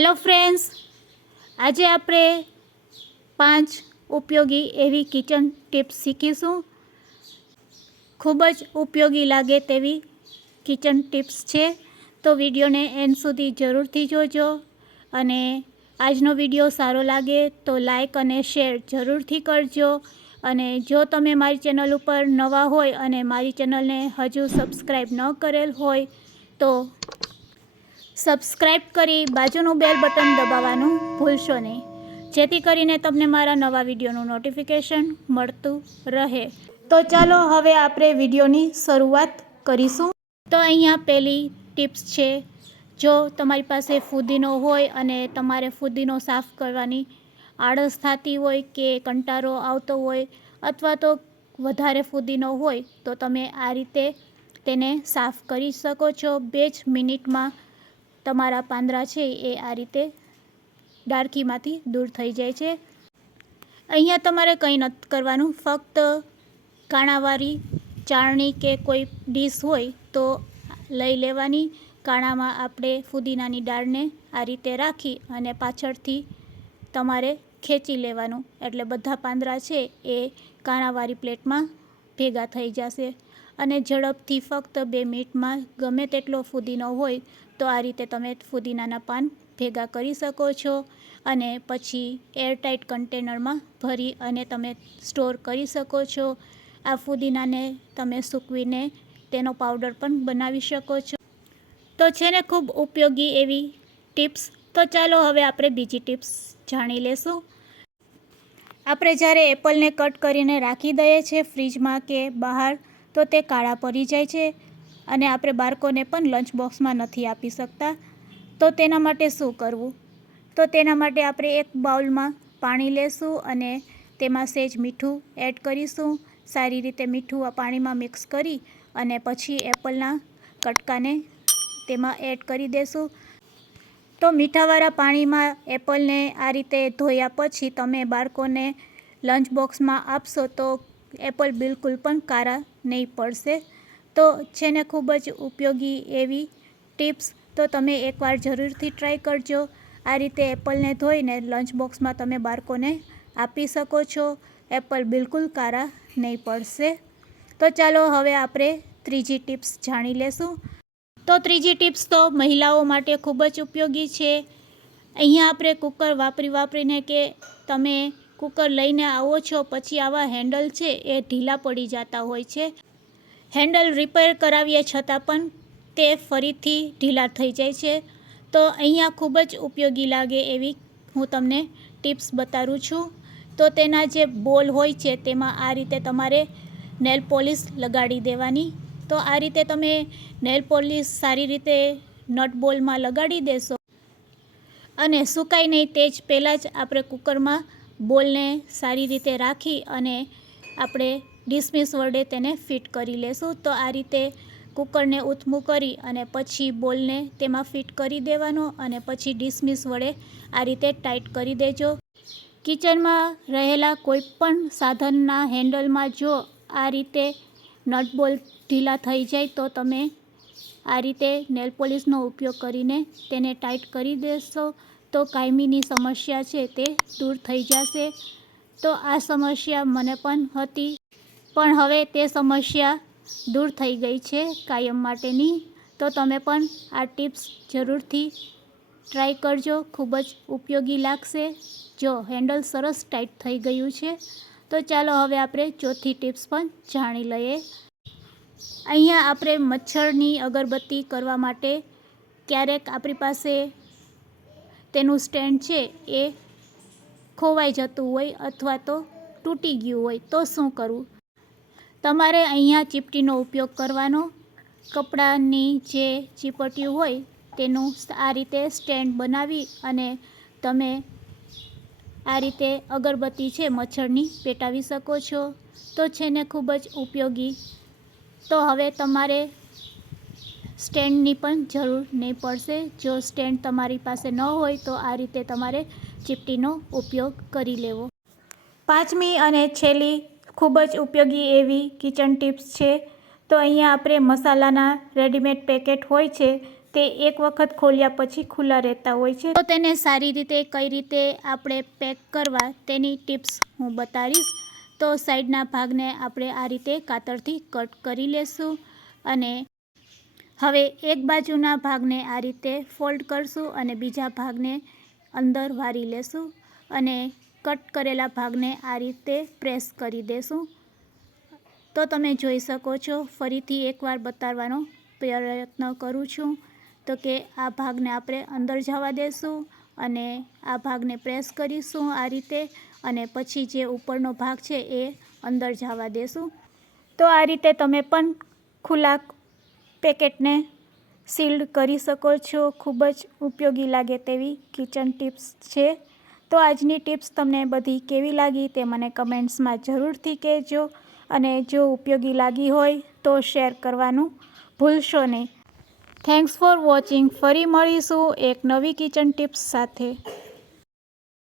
Hello friends, આજે આપણે 5 ઉપયોગી એવી કિચન ટિપ્સ શીખીશું. ખૂબ જ ઉપયોગી લાગે તેવી કિચન ટિપ્સ છે, તો વિડીયોને એન્ડ સુધી જરૂરથી જોજો. અને આજનો વિડીયો સારો લાગે તો લાઈક અને શેર જરૂરથી કરજો. અને જો તમે મારી ચેનલ ઉપર નવા હોય અને મારી ચેનલને હજુ સબસ્ક્રાઈબ ન કરેલ હોય તો સબસ્ક્રાઈબ કરી બાજુનું બેલ બટન દબાવવાનું ભૂલશો નહીં, જેથી કરીને તમને મારા નવા વિડીયોનું નોટિફિકેશન મળતું રહે. તો ચાલો હવે આપણે વિડીયોની શરૂઆત કરીશું. તો અહીંયા પહેલી ટિપ્સ છે, જો તમારી પાસે ફુદીનો હોય અને તમારે ફુદીનો સાફ કરવાની આળસ થતી હોય કે કંટાળો આવતો હોય અથવા તો વધારે ફુદીનો હોય તો તમે આ રીતે તેને સાફ કરી શકો છો. 2 જ મિનિટમાં તમારા પાંદડા છે એ આ રીતે ડાળખીમાંથી દૂર થઈ જાય છે. અહીંયા તમારે કંઈ નથી કરવાનું, ફક્ત કાણાવાળી ચાળણી કે કોઈ ડીશ હોય તો લઈ લેવાની. કાણામાં આપણે ફુદીનાની ડાળને આ રીતે રાખી અને પાછળથી તમારે ખેંચી લેવાનું, એટલે બધા પાંદડા છે એ કાણાવાળી પ્લેટમાં ભેગા થઈ જશે. અને ઝડપથી ફક્ત 2 મિનિટમાં ગમે તેટલો ફુદીનો હોય તો આ રીતે તમે ફુદીનાના પાન ભેગા કરી શકો છો. અને પછી એરટાઇટ કન્ટેનરમાં ભરી અને તમે સ્ટોર કરી શકો છો. આ ફુદીનાને તમે સૂકવીને તેનો પાવડર પણ બનાવી શકો છો. તો છે ને ખૂબ ઉપયોગી એવી ટિપ્સ. તો ચાલો હવે આપણે બીજી ટિપ્સ જાણી લેશું. આપણે જ્યારે એપલને કટ કરીને રાખી દઈએ છીએ ફ્રીજમાં કે બહાર તો તે કાળા પડી જાય છે અને આપણે બાળકોને પણ લંચ બોક્સમાં નથી આપી શકતા. તો તેના માટે શું કરવું? તો તેના માટે આપણે એક બાઉલમાં પાણી લેશું અને તેમાં સહેજ મીઠું એડ કરીશું. સારી રીતે મીઠું આ પાણીમાં મિક્સ કરી અને પછી એપલના કટકાને તેમાં એડ કરી દેશું. તો મીઠાવાળા પાણીમાં એપલને આ રીતે ધોયા પછી તમે બાળકોને લંચ બોક્સમાં આપશો તો એપલ બિલકુલ પણ કાળા નહીં પડશે. તો છે ને ખૂબ જ ઉપયોગી એવી ટિપ્સ. તો તમે એકવાર જરૂરથી ટ્રાય કરજો. આ રીતે એપલને ધોઈને લંચ બોક્સમાં તમે બાળકોને આપી શકો છો. એપલ બિલકુલ કાળા નહીં પડશે. તો ચાલો હવે આપણે ત્રીજી ટિપ્સ જાણી લેશું. તો ત્રીજી ટિપ્સ તો મહિલાઓ માટે ખૂબ જ ઉપયોગી છે. અહીંયા આપણે કુકર વાપરીને કે તમે કુકર લઈને આવો છો પછી આવા હેન્ડલ છે એ ઢીલા પડી જતા હોય છે. હેન્ડલ રિપેર કરાવીએ છતાં પણ તે ફરીથી ઢીલા થઈ જાય છે. તો અહીંયા ખૂબ જ ઉપયોગી લાગે એવી હું તમને ટિપ્સ બતાવું છું. તો તેના જે બોલ હોય છે તેમાં આ રીતે તમારે નેલ પોલિશ લગાડી દેવાની. તો આ રીતે તમે નેલ પોલિશ સારી રીતે નટ બોલમાં લગાડી દેશો અને સુકાય નહીં તે જ પહેલાં જ આપણે કુકરમાં બોલને સારી રીતે રાખી અને આપણે ડિસમિસ વડે તેને ફિટ કરી લેશું. તો આ રીતે કુકરને ઊથમું કરી અને પછી બોલને તેમાં ફિટ કરી દેવાનો અને પછી ડિસમિસ વડે આ રીતે ટાઈટ કરી દેજો. કિચનમાં રહેલા કોઈ પણ સાધનના હેન્ડલમાં જો આ રીતે નટ બોલ ઢીલા થઈ જાય તો તમે આ રીતે નેલ પોલિશનો ઉપયોગ કરીને તેને ટાઈટ કરી દેશો તો કાયમીની સમસ્યા છે તે દૂર થઈ જશે. તો આ સમસ્યા મને પણ હતી, પણ હવે તે સમસ્યા દૂર થઈ ગઈ છે કાયમ માટેની. તો તમે પણ આ ટિપ્સ જરૂરથી ટ્રાય કરજો, ખૂબ જ ઉપયોગી લાગશે. જો હેન્ડલ સરસ ટાઈટ થઈ ગયું છે. તો ચાલો હવે આપણે ચોથી ટિપ્સ પણ જાણી લઈએ. અહીંયા આપણે મચ્છરની અગરબત્તી કરવા માટે ક્યારેક આપણી પાસે તેનું સ્ટેન્ડ છે એ ખોવાઈ જતું હોય અથવા તો તૂટી ગયું હોય તો શું કરવું? તમારે અહીંયા ચીપટીનો ઉપયોગ કરવાનો. કપડાની જે ચીપટીયું હોય તેનું આ રીતે સ્ટેન્ડ બનાવી અને તમે આ રીતે અગરબત્તી છે મચ્છરની પેટાવી શકો છો. તો છે ને ખૂબ જ ઉપયોગી. તો હવે તમારે સ્ટેન્ડની પણ જરૂર નહીં પડશે. જો સ્ટેન્ડ તમારી પાસે ન હોય તો આ રીતે તમારે ચીપટીનો ઉપયોગ કરી લેવો. પાંચમી અને છેલ્લી ખૂબ જ ઉપયોગી એવી કિચન ટિપ્સ છે. તો અહીંયા આપણે મસાલાના રેડીમેડ પેકેટ હોય છે તે એક વખત ખોલ્યા પછી ખુલ્લા રહેતા હોય છે. તો તેને સારી રીતે કઈ રીતે આપણે પેક કરવા તેની ટિપ્સ હું બતાવીશ. તો સાઈડના ભાગને આપણે આ રીતે કાતરથી કટ કરી લેશું અને હવે એક બાજુના ભાગને આ રીતે ફોલ્ડ કરશું અને બીજા ભાગને અંદર વારી લેશું અને કટ કરેલા ભાગને આ રીતે પ્રેસ કરી દેશું. તો તમે જોઈ શકો છો, ફરીથી એકવાર બતાવવાનો પ્રયત્ન કરું છું. તો કે આ ભાગને આપણે અંદર જવા દેશું અને આ ભાગને પ્રેસ કરીશું આ રીતે અને પછી જે ઉપરનો ભાગ છે એ અંદર જવા દેશું. તો આ રીતે તમે પણ ખુલ્લા પેકેટને સીલ્ડ કરી શકો છો. ખૂબ જ ઉપયોગી લાગે તેવી કિચન ટિપ્સ છે. તો આજની ટિપ્સ તમને બધી કેવી લાગી તે મને કમેન્ટ્સમાં જરૂરથી કહેજો અને જો ઉપયોગી લાગી હોય તો શેર કરવાનું ભૂલશો નહીં. Thanks for watching. ફરી મળીશું એક નવી કિચન ટિપ્સ સાથે.